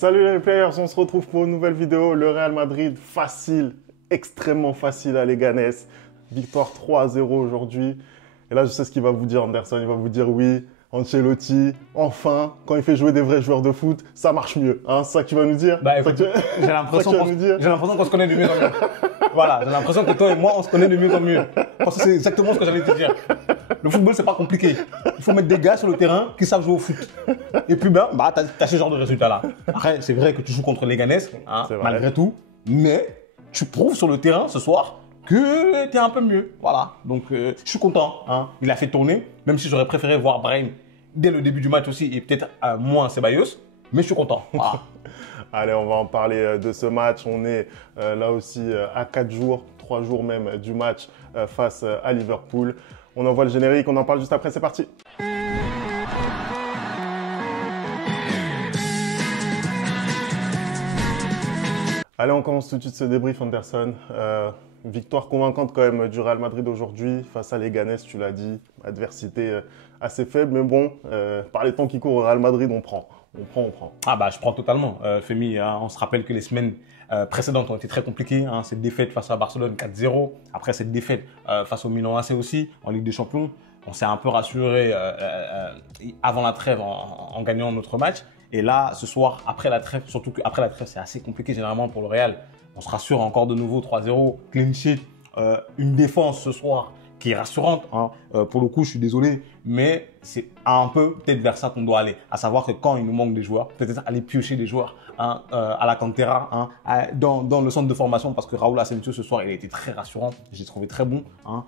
Salut les players, on se retrouve pour une nouvelle vidéo. Le Real Madrid, facile, extrêmement facile à Leganés. Victoire 3-0 aujourd'hui. Et là, je sais ce qu'il va vous dire, Anderson. Il va vous dire oui, Ancelotti, enfin, quand il fait jouer des vrais joueurs de foot, ça marche mieux. Hein, c'est ça que tu vas nous dire? Bah, écoute, j'ai l'impression qu'on se connaît de mieux en mieux. Voilà, j'ai l'impression que toi et moi, on se connaît de mieux en mieux. Parce que c'est exactement ce que j'allais te dire. Le football, c'est pas compliqué. Il faut mettre des gars sur le terrain qui savent jouer au foot. Et puis, t'as ce genre de résultat-là. Après, c'est vrai que tu joues contre Leganés, hein, malgré tout. Mais tu prouves sur le terrain ce soir que tu es un peu mieux. Voilà. Donc, je suis content. Hein. Il a fait tourner, même si j'aurais préféré voir Brahim dès le début du match aussi et peut-être moins Ceballos. Mais je suis content. Voilà. Allez, on va en parler de ce match. On est là aussi à 4 jours, 3 jours même du match face à Liverpool. On envoie le générique, on en parle juste après, c'est parti. Allez, on commence tout de suite ce débrief, Anderson. Victoire convaincante quand même du Real Madrid aujourd'hui face à Leganés, tu l'as dit. Adversité assez faible, mais bon, par les temps qui courent au Real Madrid, on prend. On prend. Ah bah, je prends totalement. Femi, hein, on se rappelle que les semaines précédentes ont été très compliquées. Hein, cette défaite face à Barcelone 4-0. Après cette défaite face au Milan AC aussi, en Ligue des Champions. On s'est un peu rassuré avant la trêve en gagnant notre match. Et là, ce soir, après la trêve, surtout qu'après la trêve, c'est assez compliqué généralement pour le Real. On se rassure encore de nouveau 3-0, clean sheet, une défense ce soir qui est rassurante. Hein. Pour le coup, je suis désolé, mais c'est un peu peut-être vers ça qu'on doit aller. À savoir que quand il nous manque des joueurs, peut-être aller piocher des joueurs hein, à la Cantera, hein, dans le centre de formation, parce que Raúl Asensio ce soir, il a été très rassurant. J'ai trouvé très bon. Hein.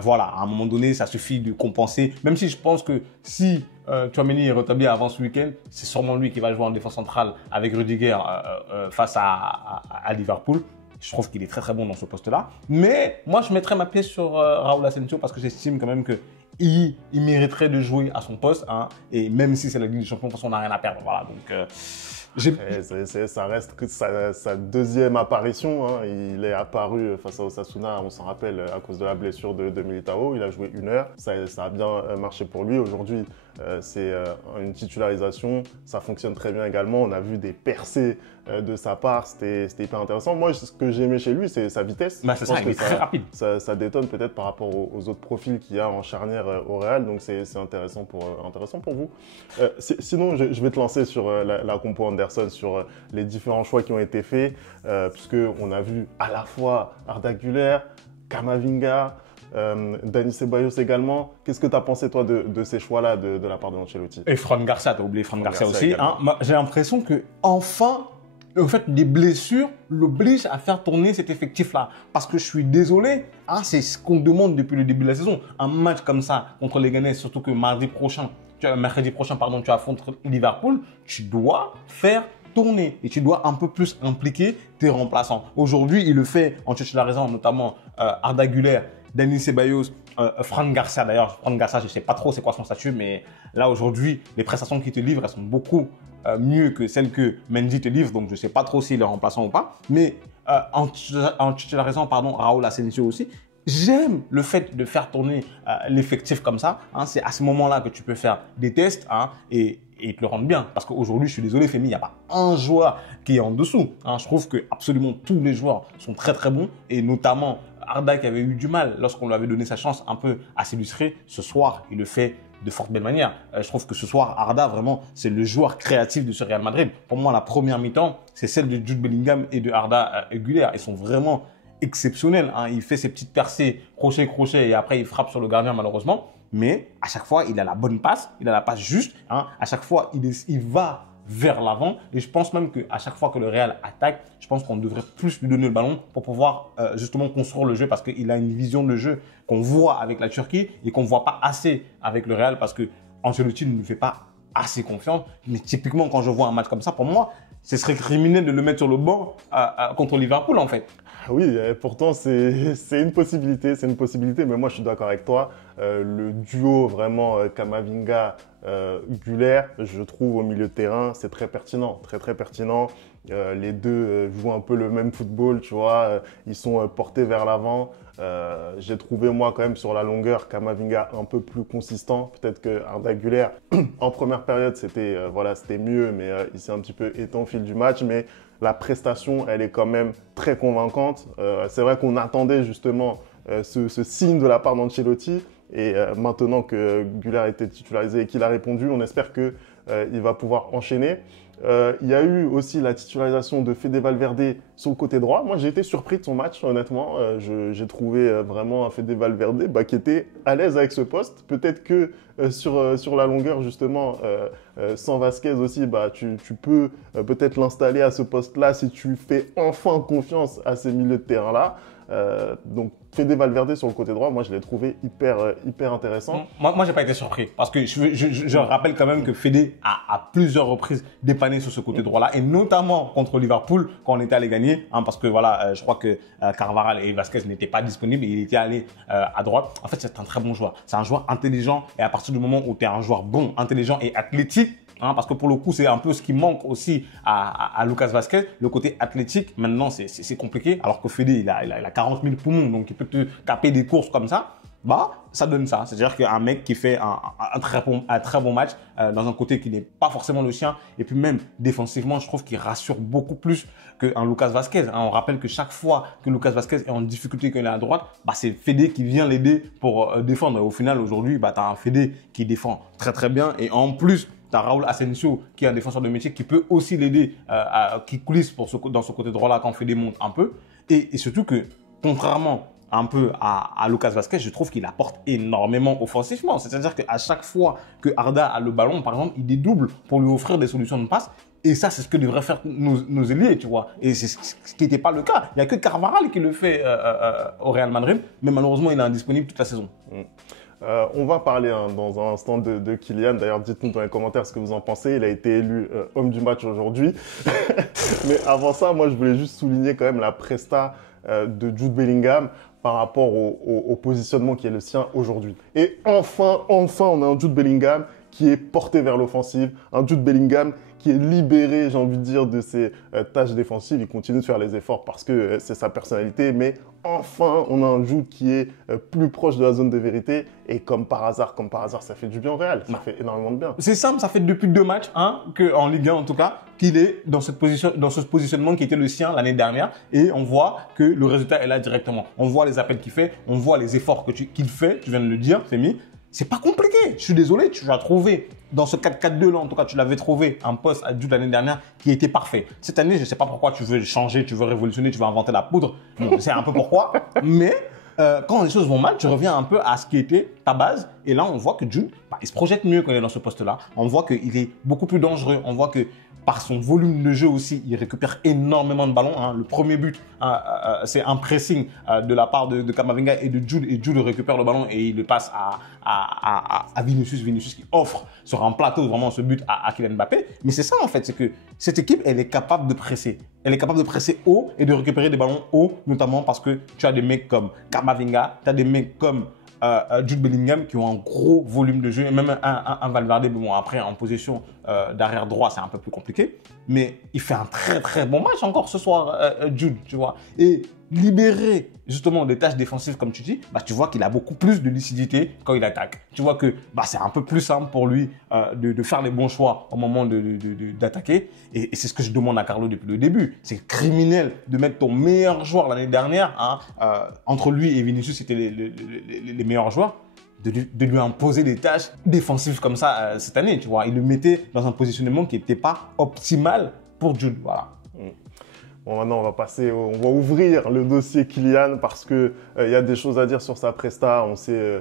Voilà, à un moment donné, ça suffit de compenser. Même si je pense que si Tchouaméni est rétabli avant ce week-end, c'est sûrement lui qui va jouer en défense centrale avec Rudiger face à Liverpool. Je trouve qu'il est très très bon dans ce poste-là. Mais moi, je mettrais ma pièce sur Raúl Asensio parce que j'estime quand même qu'il mériterait de jouer à son poste. Hein, et même si c'est la Ligue des Champions, de toute façon, on n'a rien à perdre. Voilà, donc, ça reste que sa deuxième apparition. Hein. Il est apparu face à Osasuna, on s'en rappelle, à cause de la blessure de Militao. Il a joué 1 heure. Ça a bien marché pour lui. Aujourd'hui, c'est une titularisation. Ça fonctionne très bien également. On a vu des percées de sa part. C'était hyper intéressant. Moi, ce que j'ai aimé chez lui, c'est sa vitesse. Bah, c'est ça, il est très rapide. Ça détonne peut-être par rapport aux autres profils qu'il y a en charnière au Real. Donc, c'est intéressant pour vous. Sinon, je vais te lancer sur la compo Anderson, sur les différents choix qui ont été faits, puisqu'on a vu à la fois Arda Güler, Camavinga, Dani Ceballos également. Qu'est-ce que tu as pensé, toi, de ces choix-là de la part de Ancelotti? Et Fran Garcia, tu as oublié Fran Garcia aussi. Hein. J'ai l'impression que enfin, le fait des blessures l'oblige à faire tourner cet effectif-là. Parce que je suis désolé, hein, c'est ce qu'on demande depuis le début de la saison. Un match comme ça contre les Leganés, surtout que mercredi prochain, tu affrontes Liverpool, tu dois faire tourner et tu dois un peu plus impliquer tes remplaçants. Aujourd'hui, il le fait en titularisant notamment Arda Güler, Dani Ceballos, Fran Garcia. D'ailleurs, Fran Garcia, je ne sais pas trop c'est quoi son statut, mais là aujourd'hui, les prestations qu'il te livre, elles sont beaucoup mieux que celles que Mendy te livre, donc je ne sais pas trop s'il est remplaçant ou pas. Mais en titularisant Raúl Asensio aussi, j'aime le fait de faire tourner l'effectif comme ça. Hein, c'est à ce moment-là que tu peux faire des tests hein, et te le rendre bien. Parce qu'aujourd'hui, je suis désolé, Femi, il n'y a pas un joueur qui est en dessous. Hein. Je trouve que absolument tous les joueurs sont très très bons et notamment Arda qui avait eu du mal lorsqu'on lui avait donné sa chance un peu à s'illustrer. Ce soir, il le fait de fort belle manière. Je trouve que ce soir, Arda, vraiment, c'est le joueur créatif de ce Real Madrid. Pour moi, la première mi-temps, c'est celle de Jude Bellingham et de Arda Güler. Ils sont vraiment exceptionnel. Hein. Il fait ses petites percées, crochet, et après il frappe sur le gardien malheureusement. Mais à chaque fois, il a la bonne passe, il a la passe juste. Hein. À chaque fois, il va vers l'avant. Et je pense même qu'à chaque fois que le Real attaque, je pense qu'on devrait plus lui donner le ballon pour pouvoir justement construire le jeu parce qu'il a une vision de jeu qu'on voit avec la Turquie et qu'on ne voit pas assez avec le Real parce que Ancelotti ne lui fait pas assez confiance. Mais typiquement, quand je vois un match comme ça, pour moi, ce serait criminel de le mettre sur le banc contre Liverpool en fait. Oui, pourtant c'est une possibilité, mais moi je suis d'accord avec toi. le duo vraiment Camavinga-Güler, je trouve au milieu de terrain, c'est très pertinent, très pertinent. Les deux jouent un peu le même football, tu vois, ils sont portés vers l'avant. J'ai trouvé moi quand même sur la longueur Camavinga un peu plus consistant. Peut-être que Arda Güler en première période c'était c'était mieux, mais il s'est un petit peu éteint au fil du match. Mais la prestation elle est quand même très convaincante. C'est vrai qu'on attendait justement ce signe de la part d'Ancelotti. Et maintenant que Güler a été titularisé et qu'il a répondu, on espère que il va pouvoir enchaîner. Il y a eu aussi la titularisation de Fede Valverde sur le côté droit. Moi, j'ai été surpris de son match, honnêtement. J'ai trouvé vraiment un Fede Valverde qui était à l'aise avec ce poste. Peut-être que sur la longueur, justement, sans Vasquez aussi, tu peux peut-être l'installer à ce poste-là si tu fais enfin confiance à ces milieux de terrain-là. Donc Fede Valverde sur le côté droit, moi je l'ai trouvé hyper intéressant. Moi j'ai pas été surpris parce que je rappelle quand même que Fede a à plusieurs reprises dépanné sur ce côté droit-là et notamment contre Liverpool quand on était allé gagner, parce que je crois que Carvajal et Vasquez n'étaient pas disponibles et il était allé à droite. En fait c'est un très bon joueur, c'est un joueur intelligent et à partir du moment où tu es un joueur bon, intelligent et athlétique, parce que pour le coup, c'est un peu ce qui manque aussi à Lucas Vasquez, le côté athlétique. Maintenant, c'est compliqué, alors que Fede, il a 40 000 poumons, donc il peut te taper des courses comme ça. Ça donne ça. C'est-à-dire qu'un mec qui fait un très bon match dans un côté qui n'est pas forcément le sien, et puis même défensivement, je trouve qu'il rassure beaucoup plus qu'un Lucas Vasquez. On rappelle que chaque fois que Lucas Vasquez est en difficulté quand il est à droite, c'est Fede qui vient l'aider pour défendre. Et au final, aujourd'hui, tu as un Fede qui défend très bien, et en plus, tu as Raúl Asensio qui est un défenseur de métier qui peut aussi l'aider, qui coulisse dans ce côté droit-là quand Fede monte un peu. Et surtout que, contrairement un peu à Lucas Vasquez, je trouve qu'il apporte énormément offensivement. C'est-à-dire qu'à chaque fois que Arda a le ballon, par exemple, il dédouble pour lui offrir des solutions de passe. Et ça, c'est ce que devraient faire nos ailiers, tu vois. Et c'est ce qui n'était pas le cas. Il n'y a que Carvajal qui le fait au Real Madrid, mais malheureusement, il est indisponible toute la saison. On va parler dans un instant de Kylian. D'ailleurs, dites-nous dans les commentaires ce que vous en pensez. Il a été élu homme du match aujourd'hui. Mais avant ça, moi, je voulais juste souligner quand même la presta de Jude Bellingham par rapport au positionnement qui est le sien aujourd'hui. Et enfin, on a un Jude Bellingham qui est porté vers l'offensive, un Jude Bellingham qui est libéré, j'ai envie de dire, de ses tâches défensives. Il continue de faire les efforts parce que c'est sa personnalité, mais enfin, on a un Jude qui est plus proche de la zone de vérité et comme par hasard, ça fait du bien au Real, ça fait énormément de bien. C'est simple, ça fait depuis 2 matchs, qu'en Ligue 1 en tout cas, qu'il est dans ce positionnement qui était le sien l'année dernière et on voit que le résultat est là directement. On voit les appels qu'il fait, on voit les efforts qu'il fait, tu viens de le dire, Femi. C'est pas compliqué. Je suis désolé, tu vas trouver dans ce 4-4-2 là, en tout cas, tu l'avais trouvé un poste à Jude l'année dernière qui était parfait. Cette année, je sais pas pourquoi tu veux changer, tu veux révolutionner, tu veux inventer la poudre. Bon, c'est un peu pourquoi. Mais quand les choses vont mal, tu reviens un peu à ce qui était ta base. Et là, on voit que Jude, il se projette mieux quand il est dans ce poste-là. On voit qu'il est beaucoup plus dangereux. On voit que par son volume de jeu aussi, il récupère énormément de ballons. Le premier but, c'est un pressing de la part de Camavinga et de Jude. Et Jude récupère le ballon et il le passe à Vinicius. Vinicius qui offre sur un plateau vraiment ce but à Kylian Mbappé. Mais c'est ça en fait, c'est que cette équipe, elle est capable de presser. Elle est capable de presser haut et de récupérer des ballons haut, notamment parce que tu as des mecs comme Camavinga, tu as des mecs comme Jude Bellingham qui ont un gros volume de jeu et même un Valverde. Bon, après en position d'arrière droit c'est un peu plus compliqué, mais il fait un très bon match encore ce soir, Jude, tu vois. Et libéré justement des tâches défensives comme tu dis, tu vois qu'il a beaucoup plus de lucidité quand il attaque. Tu vois que c'est un peu plus simple pour lui de faire les bons choix au moment d'attaquer. Et c'est ce que je demande à Carlo depuis le début. C'est criminel de mettre ton meilleur joueur l'année dernière, entre lui et Vinicius, c'était les meilleurs joueurs, de lui imposer des tâches défensives comme ça cette année. Tu vois, il le mettait dans un positionnement qui n'était pas optimal pour Jude. Voilà. Bon, maintenant, on va ouvrir le dossier Kylian parce que y a des choses à dire sur sa presta. On sait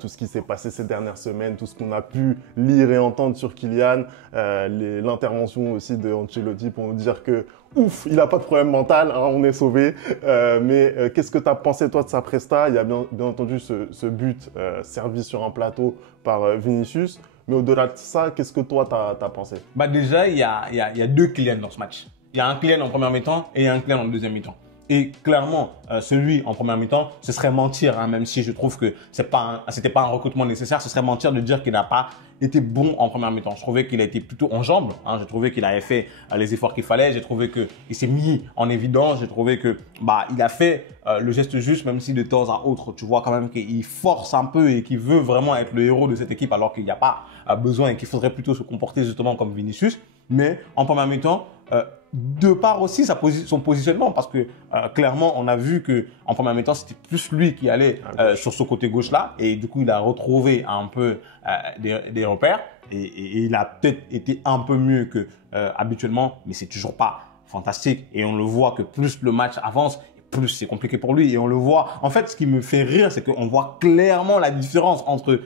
tout ce qui s'est passé ces dernières semaines, tout ce qu'on a pu lire et entendre sur Kylian, l'intervention aussi de Ancelotti pour nous dire que ouf, il n'a pas de problème mental, on est sauvé. Mais qu'est-ce que tu as pensé toi de sa presta? Il y a bien entendu ce but servi sur un plateau par Vinicius. Mais au-delà de ça, qu'est-ce que toi t'as pensé? Déjà, il y a 2 Kylian dans ce match. Il y a un Kylian en première mi-temps et un Kylian en deuxième mi-temps. Et clairement, celui en première mi-temps, ce serait mentir, hein, même si je trouve que c'était pas un recrutement nécessaire, ce serait mentir de dire qu'il n'a pas été bon en première mi-temps. Je trouvais qu'il a été plutôt en jambes, hein, j'ai trouvé qu'il avait fait les efforts qu'il fallait, j'ai trouvé qu'il s'est mis en évidence, j'ai trouvé que il a fait le geste juste, même si de temps à autre, tu vois quand même qu'il force un peu et qu'il veut vraiment être le héros de cette équipe alors qu'il n'y a pas besoin et qu'il faudrait plutôt se comporter justement comme Vinicius. Mais en première mi-temps, de part aussi son positionnement, parce que clairement on a vu que en première mi-temps c'était plus lui qui allait sur ce côté gauche là, et du coup il a retrouvé un peu des repères et il a peut-être été un peu mieux que habituellement, mais c'est toujours pas fantastique, et on le voit que plus le match avance, plus c'est compliqué pour lui, et on le voit. En fait, ce qui me fait rire, c'est qu'on voit clairement la différence entre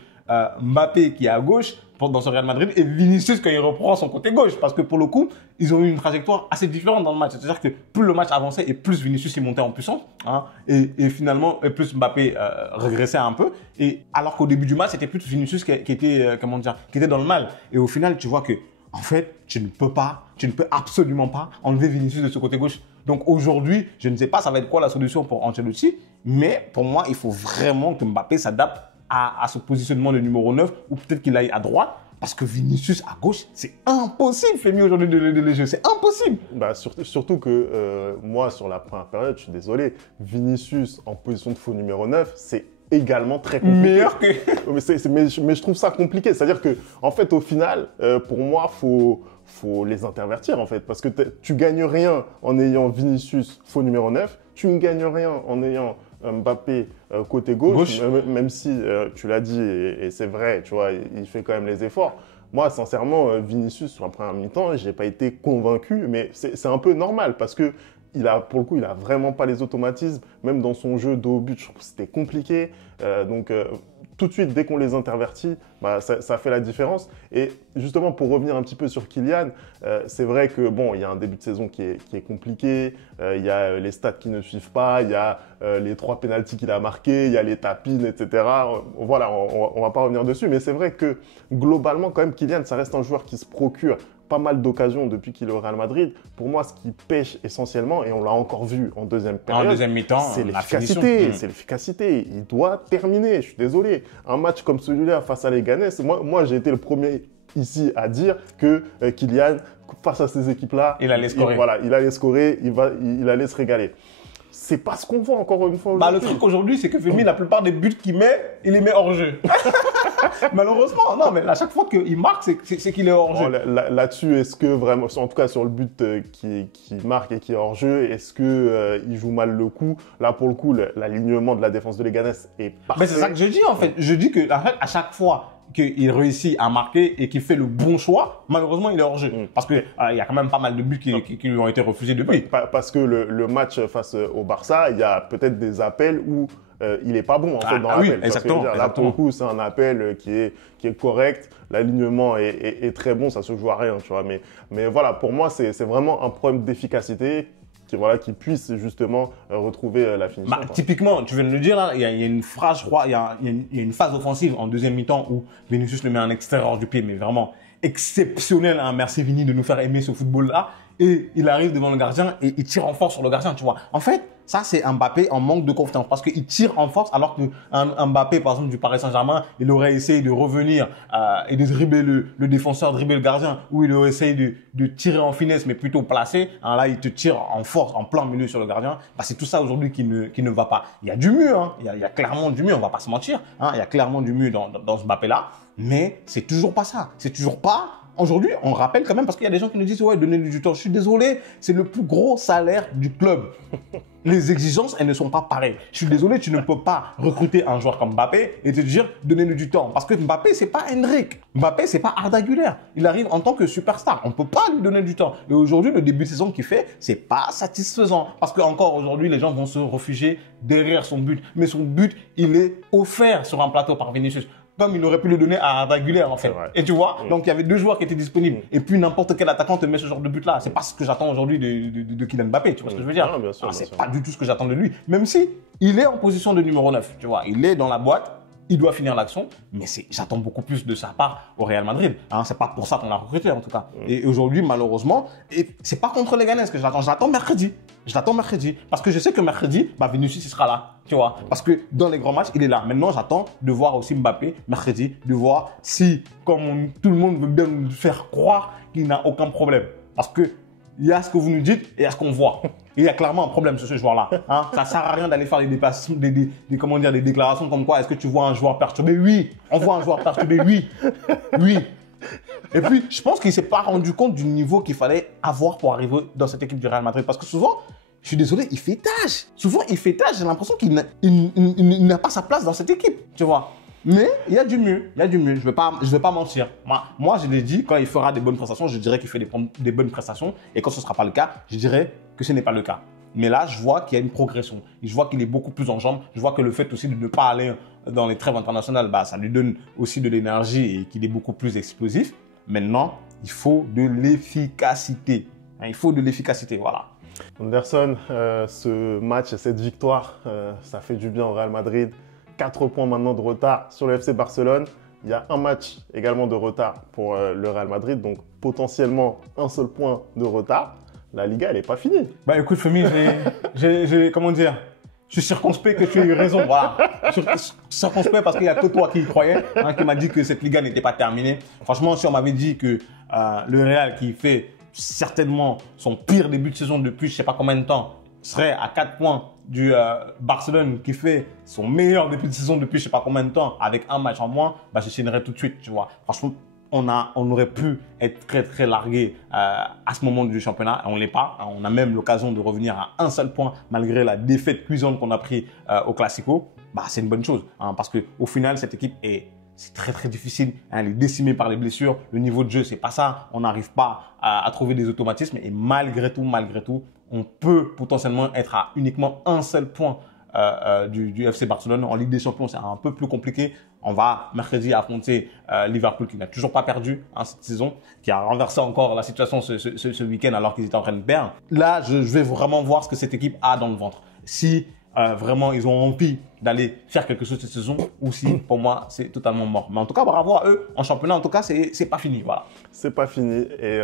Mbappé qui est à gauche dans ce Real Madrid et Vinicius quand il reprend son côté gauche, parce que pour le coup ils ont eu une trajectoire assez différente dans le match, c'est-à-dire que plus le match avançait et plus Vinicius est monté en puissance, hein, et finalement plus Mbappé régressait un peu, et alors qu'au début du match c'était plus Vinicius qui était qui était dans le mal, et au final tu vois que en fait tu ne peux absolument pas enlever Vinicius de ce côté gauche. Donc aujourd'hui je ne sais pas ça va être quoi la solution pour Ancelotti, mais pour moi il faut vraiment que Mbappé s'adapte à ce positionnement de numéro 9, ou peut-être qu'il aille à droite, parce que Vinicius à gauche, c'est impossible, Femi, aujourd'hui de les jeux, c'est impossible. Surtout que moi, sur la première période, je suis désolé, Vinicius en position de faux numéro 9, c'est également très compliqué. Meilleur que... mais je trouve ça compliqué, c'est-à-dire que en fait, au final, pour moi, faut les intervertir en fait, parce que tu gagnes rien en ayant Vinicius faux numéro 9, tu ne gagnes rien en ayant Mbappé côté gauche. Même si tu l'as dit et c'est vrai, tu vois, il fait quand même les efforts. Moi, sincèrement, Vinicius sur la première mi-temps, j'ai pas été convaincu, mais c'est un peu normal parce que pour le coup, il a vraiment pas les automatismes. Même dans son jeu dos au but, je trouve que c'était compliqué. Donc tout de suite, dès qu'on les intervertit, ça fait la différence. Et justement, pour revenir un petit peu sur Kylian, c'est vrai que bon, il y a un début de saison qui est compliqué. Il y a les stats qui ne suivent pas. Il y a les 3 pénaltys qu'il a marqués. Il y a les tapines, etc. Voilà, on va pas revenir dessus. Mais c'est vrai que globalement, quand même, Kylian, ça reste un joueur qui se procure pas mal d'occasions depuis qu'il est au Real Madrid. Pour moi, ce qui pêche essentiellement, et on l'a encore vu en deuxième période, en deuxième mi-temps, c'est l'efficacité. C'est l'efficacité. Il doit terminer. Je suis désolé. Un match comme celui-là face à Leganés, moi j'ai été le premier ici à dire que Kylian, face à ces équipes-là, il allait scorer. Il allait scorer, il allait se régaler. C'est pas ce qu'on voit encore une fois aujourd'hui. Le truc aujourd'hui, c'est que Femi, la plupart des buts qu'il met, il les met hors jeu. Malheureusement, non, mais à chaque fois qu'il marque, c'est qu'il est hors jeu. Là-dessus, est-ce que vraiment, en tout cas sur le but qui marque et qui est hors jeu, est-ce que il joue mal le coup? Là, pour le coup, l'alignement de la défense de Leganés est parfait. Mais c'est ça que je dis en fait. Je dis que en fait, à chaque fois qu'il réussit à marquer et qu'il fait le bon choix, malheureusement, il est hors jeu. Parce que il y a quand même pas mal de buts qui lui ont été refusés depuis. Parce que le match face au Barça, il y a peut-être des appels où il est pas bon en fait dans l'appel. Oui, exactement. Là, pour le coup, c'est un appel qui est correct. L'alignement est très bon, ça se joue à rien, tu vois. Mais voilà, pour moi, c'est vraiment un problème d'efficacité qui puisse justement retrouver la finition. Typiquement, tu viens de le dire là, il y a une phrase, je crois, il y a une phase offensive en deuxième mi-temps où Vinicius le met en extérieur du pied, mais vraiment exceptionnel, hein. Merci Vini de nous faire aimer ce football-là. Et il arrive devant le gardien et il tire en force sur le gardien, tu vois. En fait, ça, c'est Mbappé en manque de confiance parce qu'il tire en force alors que Mbappé, par exemple, du Paris Saint-Germain, il aurait essayé de revenir et de dribbler le défenseur, dribbler le gardien, ou il aurait essayé de tirer en finesse, mais plutôt placé. Alors là, il te tire en force, en plein milieu sur le gardien. C'est tout ça aujourd'hui qui ne va pas. Il y a du mieux, hein. Il y a clairement du mieux, on va pas se mentir, hein. Il y a clairement du mieux dans ce Mbappé-là, mais c'est toujours pas ça. C'est toujours pas... Aujourd'hui, on rappelle quand même, parce qu'il y a des gens qui nous disent « Ouais, donnez-lui du temps ». Je suis désolé, c'est le plus gros salaire du club. Les exigences, elles ne sont pas pareilles. Je suis désolé, tu ne peux pas recruter un joueur comme Mbappé et te dire « Donnez-lui du temps ». Parce que Mbappé, c'est pas Henrik. Mbappé, c'est pas Arda Güler. Il arrive en tant que superstar. On peut pas lui donner du temps. Et aujourd'hui, le début de saison qu'il fait, c'est pas satisfaisant. Parce que encore aujourd'hui, les gens vont se réfugier derrière son but. Mais son but, il est offert sur un plateau par Vinicius. Comme il aurait pu le donner à Arda Güler en fait. Et tu vois, donc il y avait 2 joueurs qui étaient disponibles. Et puis n'importe quel attaquant te met ce genre de but là. C'est pas ce que j'attends aujourd'hui de Kylian Mbappé, tu vois ce que je veux dire? Bien sûr, c'est pas du tout ce que j'attends de lui. Même si il est en position de numéro 9, tu vois, il est dans la boîte. il doit finir l'action, mais j'attends beaucoup plus de sa part au Real Madrid. Hein, c'est pas pour ça qu'on l'a recruté en tout cas. Et aujourd'hui, malheureusement, et c'est pas contre les Ganes que je l'attends mercredi. Je l'attends mercredi parce que je sais que mercredi, Vinicius il sera là, tu vois. Parce que dans les grands matchs, il est là. Maintenant, j'attends de voir aussi Mbappé mercredi, de voir si, comme tout le monde veut bien nous faire croire, qu'il n'a aucun problème. Parce que il y a ce que vous nous dites et il y a ce qu'on voit. Il y a clairement un problème sur ce joueur-là. Hein. Ça ne sert à rien d'aller faire des déclarations comme quoi est-ce que tu vois un joueur perturbé? Oui, on voit un joueur perturbé, oui. Oui. Et puis, je pense qu'il ne s'est pas rendu compte du niveau qu'il fallait avoir pour arriver dans cette équipe du Real Madrid. Parce que souvent, je suis désolé, il fait tâche. Souvent, il fait tâche. J'ai l'impression qu'il n'a pas sa place dans cette équipe, tu vois. Mais il y a du mieux, il y a du mieux. Je vais pas mentir. Moi, je l'ai dit, quand il fera des bonnes prestations, je dirais qu'il fait des bonnes prestations. Et quand ce ne sera pas le cas, je dirais que ce n'est pas le cas. Mais là, je vois qu'il y a une progression. Je vois qu'il est beaucoup plus en jambes. Je vois que le fait aussi de ne pas aller dans les trêves internationales, ça lui donne aussi de l'énergie et qu'il est beaucoup plus explosif. Maintenant, il faut de l'efficacité. Il faut de l'efficacité, voilà. Anderson, ce match et cette victoire, ça fait du bien au Real Madrid. 4 points maintenant de retard sur le FC Barcelone. Il y a un match également de retard pour le Real Madrid, donc potentiellement un seul point de retard. La Liga, elle n'est pas finie. Écoute, Femi, comment dire, je suis circonspect que tu aies eu raison. Voilà. Circonspect parce qu'il n'y a que toi qui y croyais, qui m'a dit que cette Liga n'était pas terminée. Franchement, si on m'avait dit que le Real, qui fait certainement son pire début de saison depuis je ne sais pas combien de temps, serait à 4 points du Barcelone qui fait son meilleur début de saison depuis je ne sais pas combien de temps avec un match en moins, je signerais tout de suite, tu vois. Franchement, on aurait pu être très très largué à ce moment du championnat. On ne l'est pas. On a même l'occasion de revenir à un seul point malgré la défaite cuisante qu'on a pris au Classico. C'est une bonne chose parce qu'au final, cette équipe c'est très très difficile. Elle est décimée par les blessures. Le niveau de jeu, c'est pas ça. On n'arrive pas à trouver des automatismes et malgré tout, on peut potentiellement être à uniquement un seul point du FC Barcelone. En Ligue des Champions, c'est un peu plus compliqué. On va mercredi affronter Liverpool qui n'a toujours pas perdu cette saison, qui a renversé encore la situation ce week-end alors qu'ils étaient en train de perdre. Là, je vais vraiment voir ce que cette équipe a dans le ventre. Si vraiment ils ont envie d'aller faire quelque chose cette saison ou si pour moi c'est totalement mort. Mais en tout cas, bravo à eux. En championnat, en tout cas, c'est pas fini. Voilà. C'est pas fini et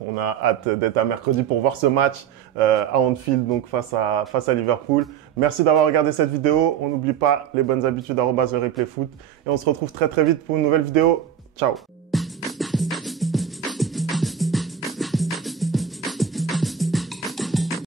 on a hâte d'être à mercredi pour voir ce match à Anfield, donc face à Liverpool. Merci d'avoir regardé cette vidéo. On n'oublie pas les bonnes habitudes @le replay foot et on se retrouve très très vite pour une nouvelle vidéo. Ciao.